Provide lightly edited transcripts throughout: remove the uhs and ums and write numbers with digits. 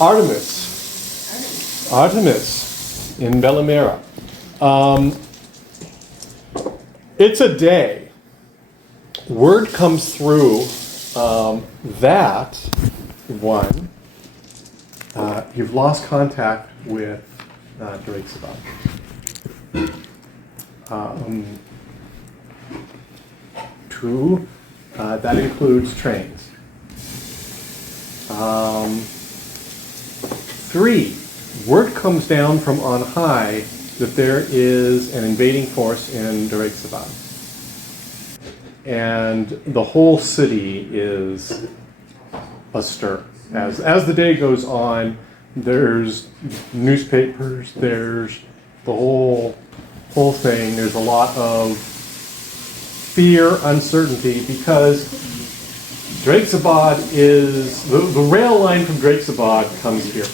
Artemis in Belumira. It's a day. Word comes through that, one, you've lost contact with Drexabad. Two, that includes trains. Three, word comes down from on high that there is an invading force in Drexabad. And the whole city is astir. As the day goes on, there's newspapers, there's the whole thing. There's a lot of fear, uncertainty, because Drexabad is, the rail line from Drexabad comes here.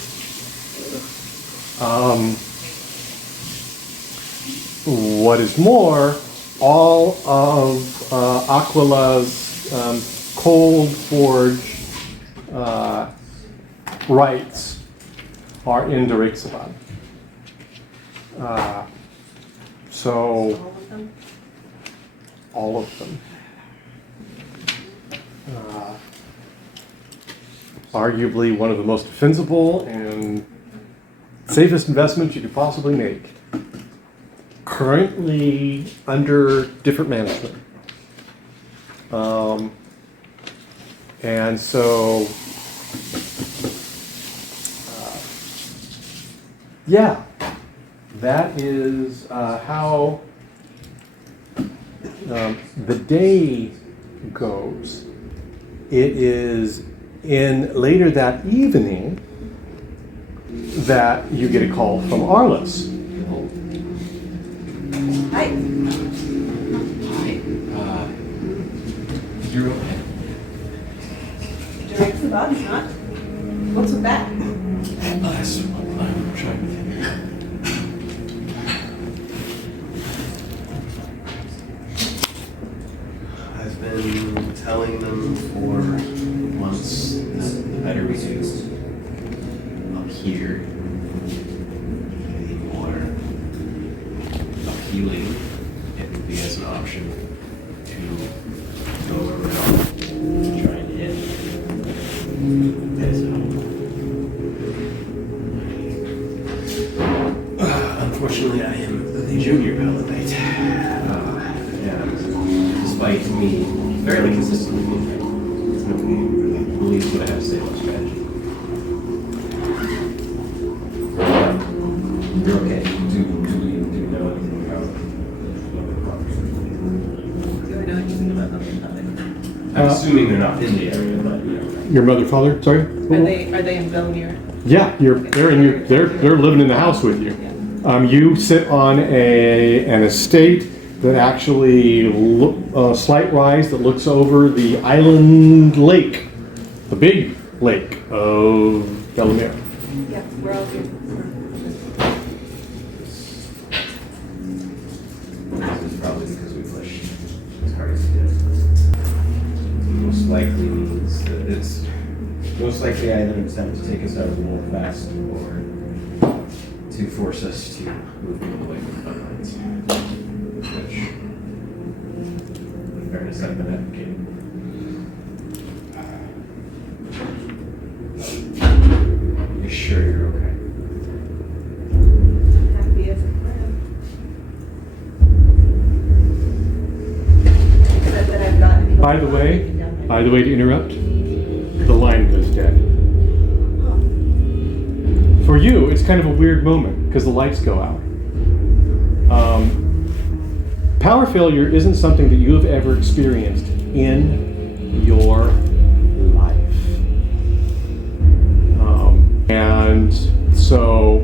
What is more, all of Aquila's cold forge rights are in Drexabad. So all of them. Arguably one of the most defensible and safest investments you could possibly make. Currently under different management. And so, yeah, that is how the day goes. It is in later that evening that you get a call from Arliss. Hi. You're okay. Drexabad's not. What's with that? I'm trying to think. I've been telling them for months that the better we do up here, the more appealing it would be as an option to go around and try and hit this home. Unfortunately, I am the junior paladin. And despite me fairly consistently moving, nobody really believes that I have stable strategy. You're okay. Do you know anything about the Do I know anything about them? I'm assuming they're not in the area, but you know. Your mother, father, sorry? Are they in Belumira? Yeah, they're living in the house with you. You sit on an estate that actually slight rise that looks over the island lake, the big lake of Belumira. Yeah, we're all here. This is probably because we pushed as hard as we did. Most likely means that it's most likely either an attempt to take us out of the war fast or to force us to move people away from the front lines. Which, in fairness, I've been advocating. You sure you're okay? Happy as a clam. Except that I've gotten. By the way, to interrupt, the line goes dead. For you, it's kind of a weird moment because the lights go out. Power failure isn't something that you have ever experienced in your life. And so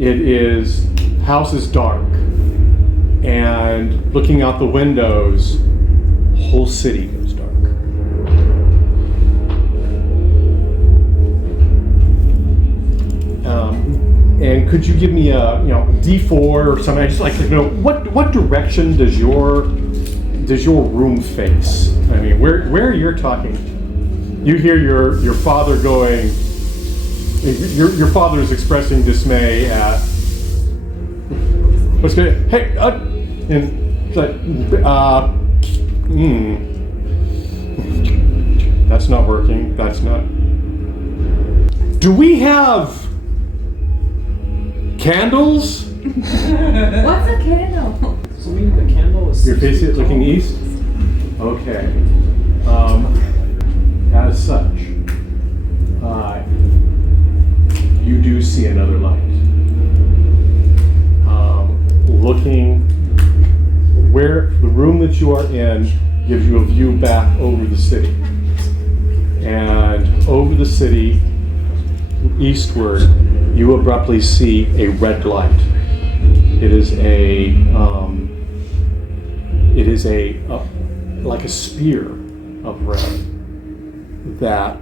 it is, house is dark, and looking out the windows, whole city goes dark. And could you give me a D4 or something? I just like to know what direction does your room face? I mean, where you're talking, you hear your father going, Your father is expressing dismay at what's going. Hey, and it's like, that's not working. That's not. Do we have candles? What's a candle? So we need the candle is. You're facing it looking east? Okay. As such, you do see another light. Looking where the room that you are in gives you a view back over the city. And over the city, eastward, you abruptly see a red light. It is like a spear of red that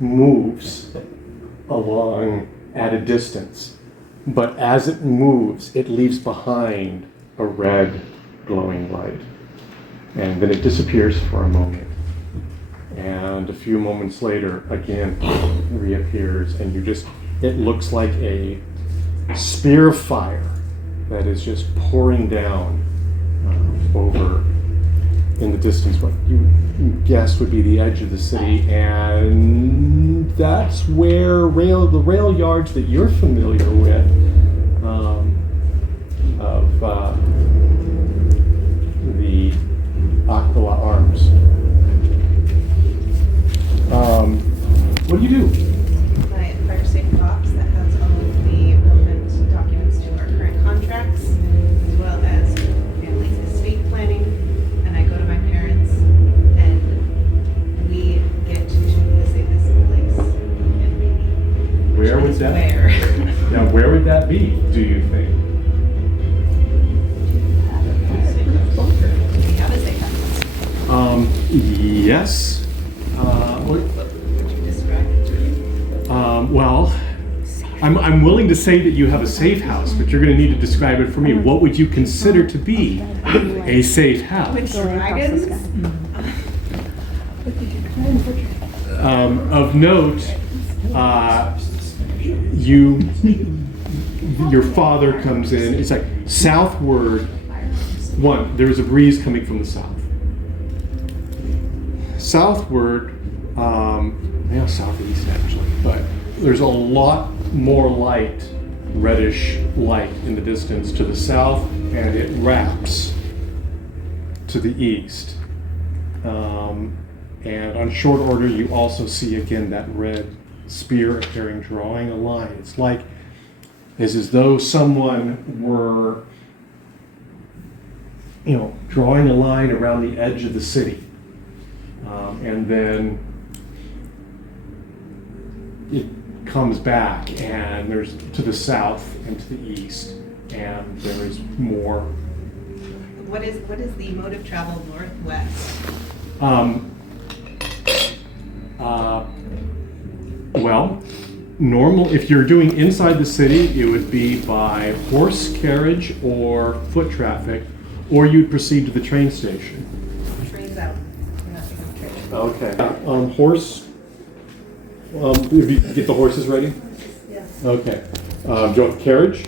moves along at a distance. But as it moves, it leaves behind a red glowing light. And then it disappears for a moment. And a few moments later, again, reappears, and it looks like a spear of fire that is just pouring down over in the distance what you guessed would be the edge of the city, and that's where the rail yards that you're familiar with of the Aquila Arms. What do you do? My fire safe box that has all of the relevant documents to our current contracts, as well as family's estate planning. And I go to my parents, and we get to visit this place. And maybe Where would that? where? Now, where would that be? Do you think? We have a safe house. Yes. Would you describe it to me? Well, I'm willing to say that you have a safe house, but you're going to need to describe it for me. What would you consider to be a safe house? With dragons? Of note, your father comes in. It's like southward. There is a breeze coming from the south. Southward, southeast actually, but there's a lot more light, reddish light in the distance to the south, and it wraps to the east. And on short order, you also see again that red spear appearing, drawing a line. It's as though someone were, drawing a line around the edge of the city. And then it comes back, and there's to the south and to the east, and there is more. What is the mode of travel northwest? Well, normal, if you're doing inside the city, it would be by horse carriage or foot traffic, or you'd proceed to the train station. Trains out. We're not taking the train. Okay. Horse, if you get the horses ready? Yes. Okay. Do you want the carriage?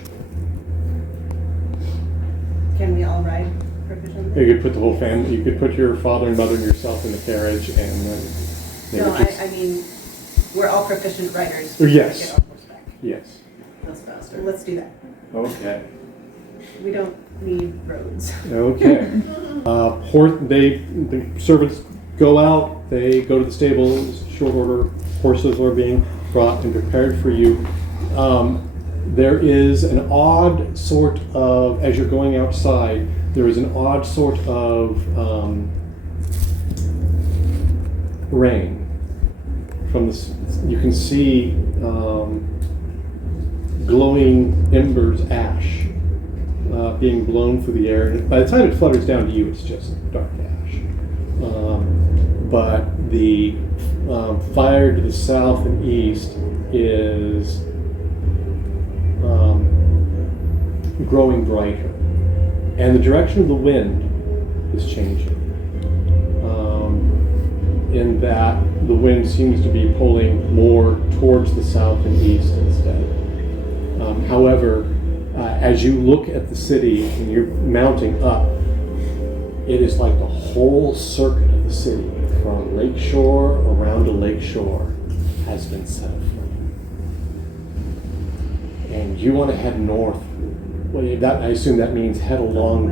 Can we all ride proficiently? You could put the whole family, you could put your father and mother and yourself in the carriage, and then they No, would just... I mean, we're all proficient riders. Yes. Get on horseback. Yes. That's faster. Let's do that. Okay. We don't need roads. Okay. The servants go out, they go to the stables, short order, horses are being brought and prepared for you. There is an odd sort of, as you're going outside, there is an odd sort of rain. You can see glowing embers, ash, being blown through the air. And by the time it flutters down to you, it's just dark ash. But the fire to the south and east is growing brighter. And the direction of the wind is changing. In that the wind seems to be pulling more towards the south and east instead. However, as you look at the city and you're mounting up, it is like the whole circuit of the city, from lakeshore around to lakeshore, has been set aflame. And you want to head north. Well, that, I assume that means head along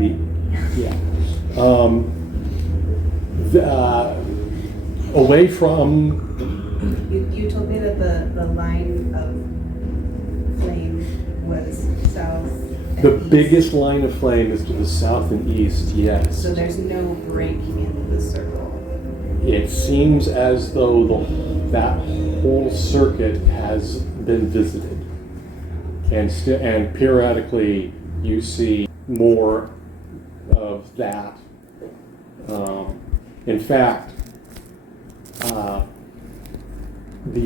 the, away from. You told me that the line of flame was south and The east. biggest line of flame is to the south and east, yes. So there's no break in the circle. It seems as though that whole circuit has been visited. And periodically you see more of that. In fact, the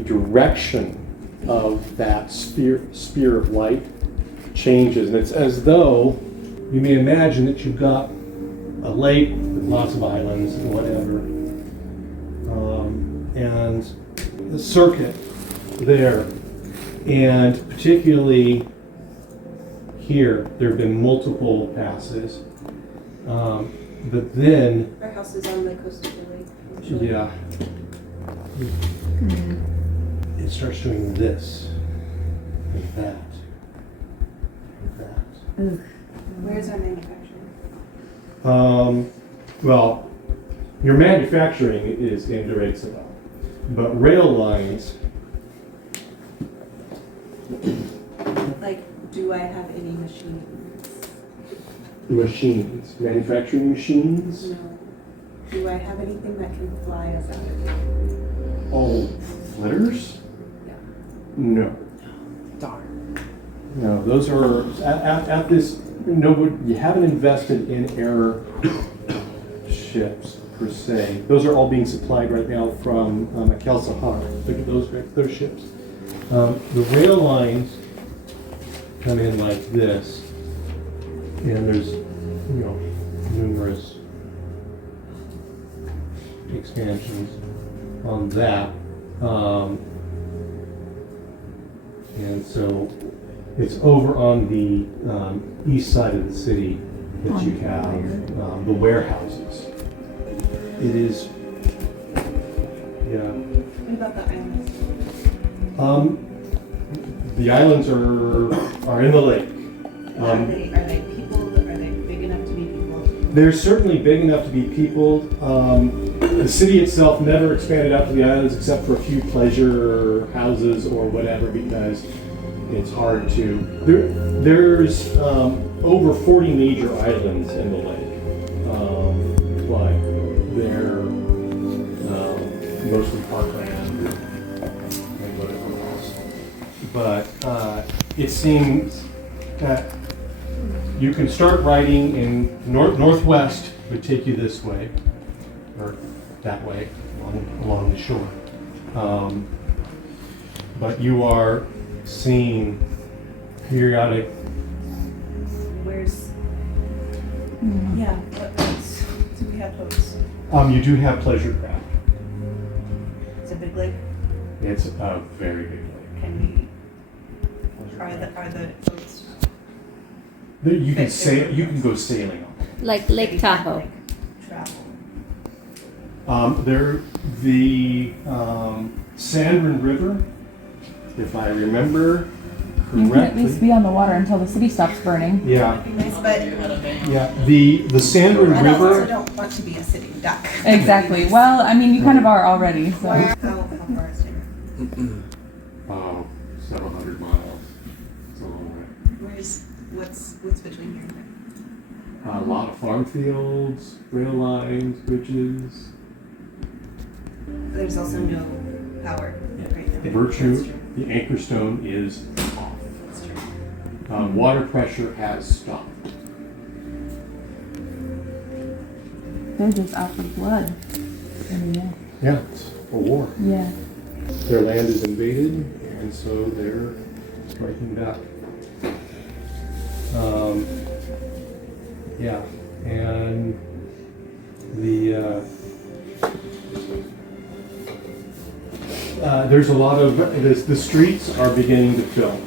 direction of that spear of light changes, and it's as though you may imagine that you've got a lake with lots of islands and whatever, and the circuit there, and particularly here, there have been multiple passes, but then, Our house is on the coast of the lake. usually. yeah, it starts doing this, and that, and that. Ugh. Where's our manufacturing? Well, your manufacturing is in Durazzo, but rail lines, Like, do I have any machines? manufacturing machines. No. Do I have anything that can fly us out of here? Oh, flitters? Yeah. No. Darn. No, those are, at this, no, you haven't invested in air ships per se. Those are all being supplied right now from Akel Sahar. Look at those ships. The rail lines come in like this, and there's, numerous expansions on that. And so it's over on the east side of the city that you have the warehouses. It is, yeah. What about the islands? The islands are in the lake. Are they peopled? Are they big enough to be peopled? They're certainly big enough to be peopled. The city itself never expanded out to the islands except for a few pleasure houses or whatever, because it's hard to. There's over 40 major islands in the lake, but they're mostly parkland and whatever else. But it seems that you can start riding in northwest would take you this way, or that way, along the shore. But you are seeing periodic. Where's? Yeah. What boats? Do we have boats? You do have pleasure craft. It's a big lake. It's a very big lake. Can we? Are the boats? You can sail. You can go sailing on it. Like Lake Tahoe. Travel. The Sandrin River, if I remember You can at least correctly. be on the water until the city stops burning. Yeah, That'd be nice, but yeah. The Sandrin I also River. don't want to be a sitting duck. Exactly. Well, I mean, you kind of are already, so. How far is it? Several hundred miles. It's a long way. What's between here and there? A lot of farm fields, rail lines, bridges. There's also no power right now. That's Virtue, true. the anchor stone is off. That's true. Water pressure has stopped. They're just out for blood. I mean, Yeah, it's a war. yeah. Their land is invaded, and so they're striking back. Yeah, and the There's a lot of, the streets are beginning to fill.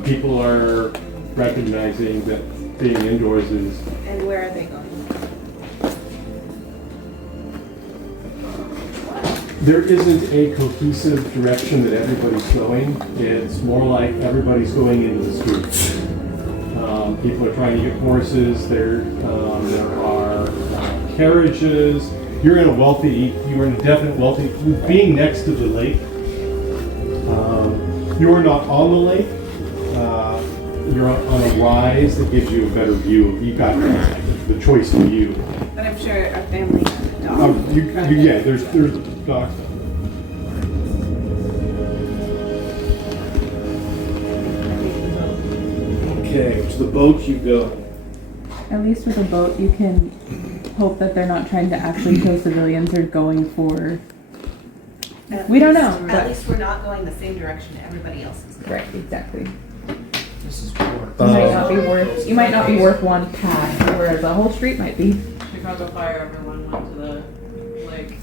People are recognizing that being indoors is, And where are they going? there isn't a cohesive direction that everybody's going. It's more like everybody's going into the streets. People are trying to get horses. There are carriages. You're in a definite wealthy, being next to the lake. You are not on the lake. You're on a rise that gives you a better view. You've got the choice of view. But I'm sure our family has a dog. Yeah, there's dogs. Okay, to the boat you go. At least with a boat, you can hope that they're not trying to actually kill civilians or going for. We don't know, At but- least we're not going the same direction everybody else is going. Right, exactly. This is war. You might not be worth one path, whereas a whole street might be. Chicago Fire, everyone went to the lake.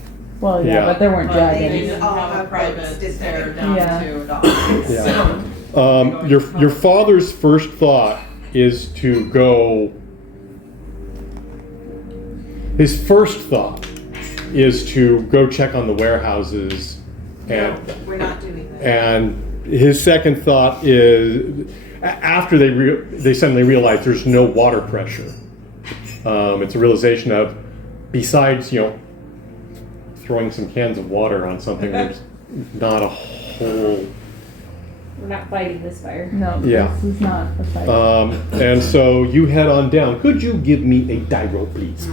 Well, yeah, Yeah. but there weren't But they dragons. didn't all have a have private boats, did stair they? down Yeah. to docks. Yeah. So, Your father's first thought is to go. His first thought is to go check on the warehouses, and No, we're not doing that. and his second thought is after they suddenly realize there's no water pressure. It's a realization of, besides throwing some cans of water on something, there's not a whole. We're not fighting this fire. No, Yeah. this is not a fight. And so you head on down. Could you give me a die roll, please?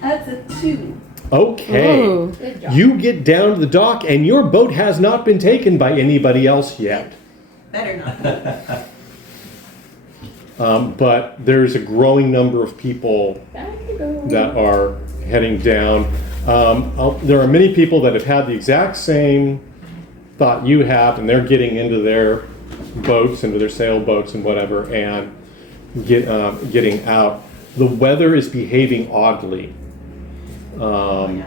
That's a 2. Okay. Ooh. Good job. You get down to the dock, and your boat has not been taken by anybody else yet. Better not. But there's a growing number of people Back you go. that are heading down. There are many people that have had the exact same thought you have, and they're getting into their boats, into their sailboats and whatever, and getting out. The weather is behaving oddly. And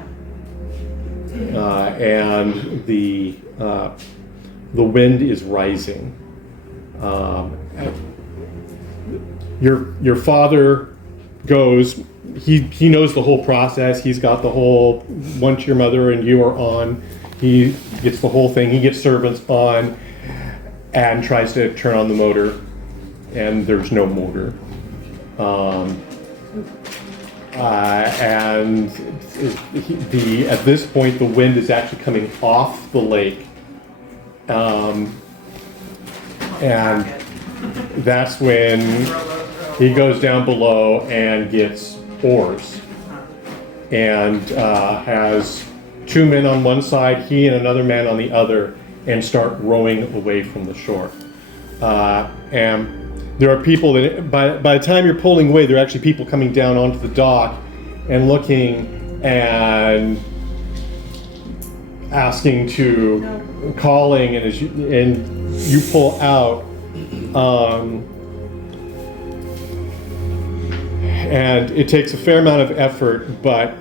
the wind is rising. Your father goes. He knows the whole process. He's got the whole. Once your mother and you are on, he gets the whole thing. He gets servants on, and tries to turn on the motor, and there's no motor. And at this point, the wind is actually coming off the lake, and that's when he goes down below and gets oars, and has 2 men on one side, he and another man on the other, and start rowing away from the shore. And there are people that, by the time you're pulling away, there are actually people coming down onto the dock and looking and asking to, calling, and you pull out, and it takes a fair amount of effort, but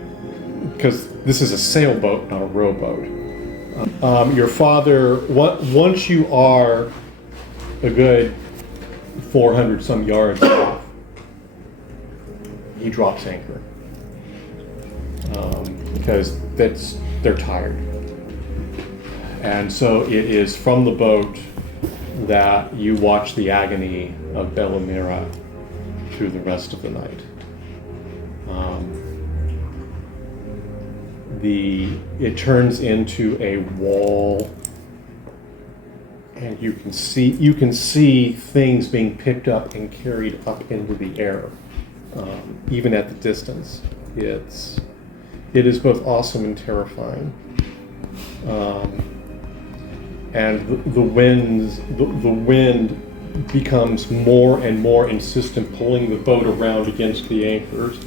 because this is a sailboat, not a rowboat. Your father, once you are a good 400 some yards off, he drops anchor, because they're tired. And so it is from the boat that you watch the agony of Belumira through the rest of the night. It turns into a wall, and you can see things being picked up and carried up into the air, even at the distance. It is both awesome and terrifying. And the wind becomes more and more insistent, pulling the boat around against the anchors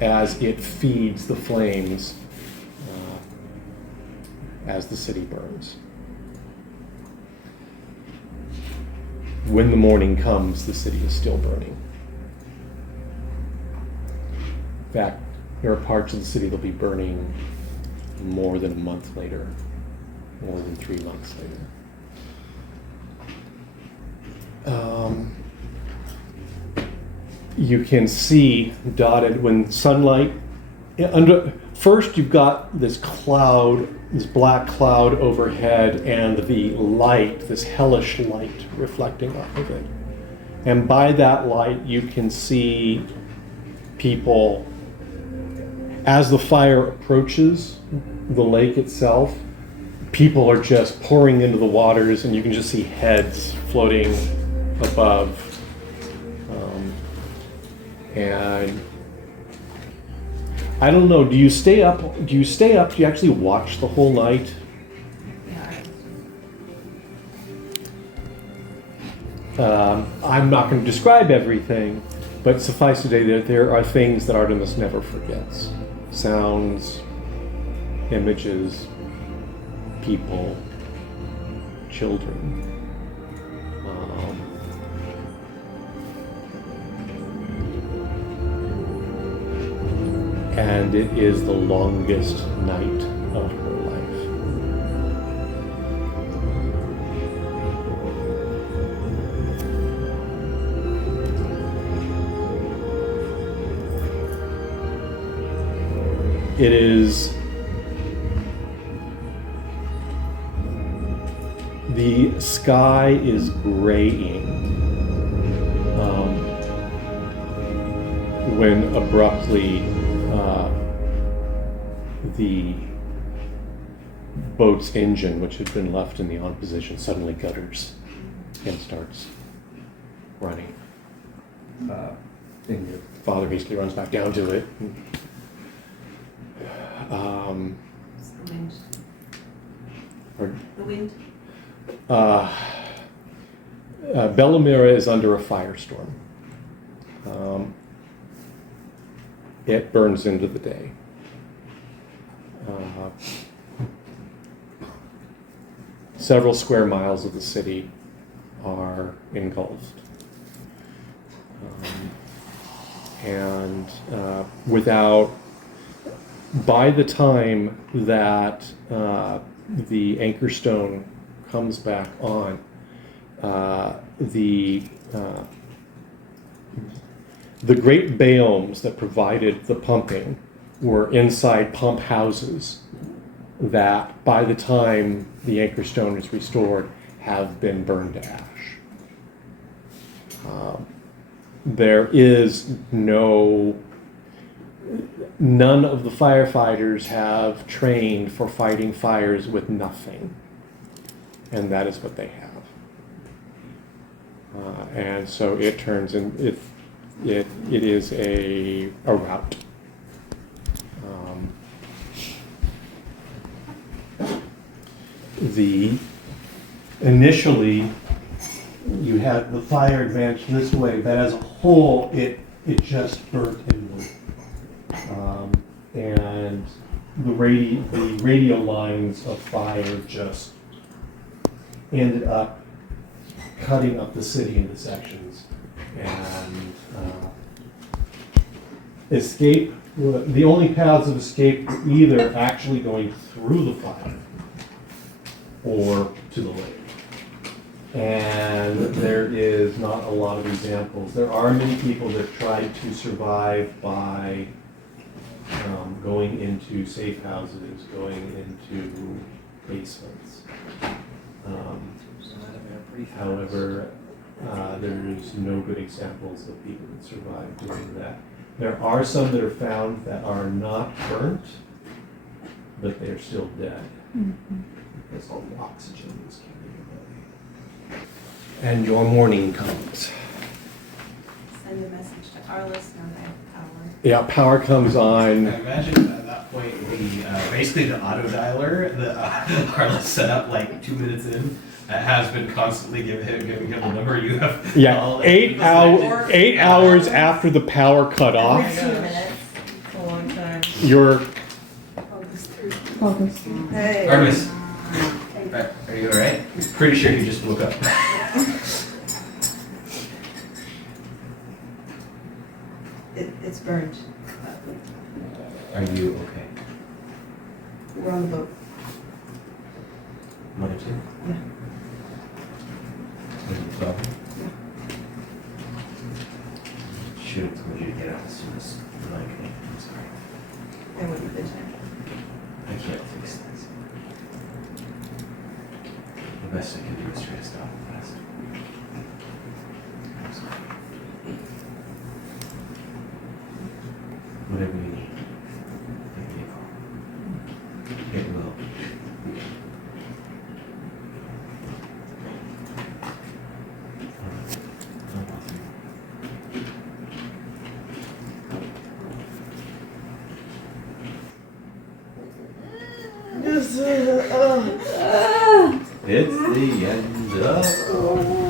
as it feeds the flames as the city burns. When the morning comes, the city is still burning. In fact, there are parts of the city that'll be burning more than a month later, more than 3 months later. You can see dotted when sunlight first you've got this cloud, this black cloud overhead, and the light, this hellish light reflecting off of it. And by that light you can see people. As the fire approaches the lake itself, people are just pouring into the waters, and you can just see heads floating above. And I don't know, do you stay up? Do you actually watch the whole night? I'm not going to describe everything, but suffice to say that there are things that Artemis never forgets. Sounds, images, people, children. And it is the longest night of her life. It is the sky is graying when abruptly the boat's engine, which had been left in the on position, suddenly gutters and starts running. And your father basically runs back down to it. It's the wind. Pardon? The wind. Belumira is under a firestorm. It burns into the day. Several square miles of the city are engulfed. By the time that the anchor stone comes back on, the great biomes that provided the pumping were inside pump houses that, by the time the anchor stone is restored, have been burned to ash. There is none of the firefighters have trained for fighting fires with nothing, and that is what they have. And so it turns in it is a rout. Initially you had the fire advance this way, but as a whole it just burnt inward. And the radio lines of fire just ended up cutting up the city into sections. And the only paths of escape were either actually going through the fire or to the lake. And there is not a lot of examples. There are many people that tried to survive by going into safe houses, going into basements. However, there's no good examples of people that survived doing that. There are some that are found that are not burnt, but they're still dead. Mm-hmm. Because all the oxygen is carried away. And your morning comes. Send a message to Arliss now that I have power. Yeah, power comes on. I imagine at that point, basically the auto dialer that Arliss set up like 2 minutes in has been constantly giving him the number. You have 8 hours after the power cut off. 2 minutes. It's a long time. You're Hey. Artemis, are you alright? Pretty sure you just woke up. It's burnt. Are you okay? We're on 1 or 2? Yeah. Was it 12? Should have told you to get out as soon as 9 came. I'm sorry. I wouldn't have been time. I can't fix this. The best I can do is try to stop it fast. I'm sorry. Whatever you need, give me a call. It will. It's the end of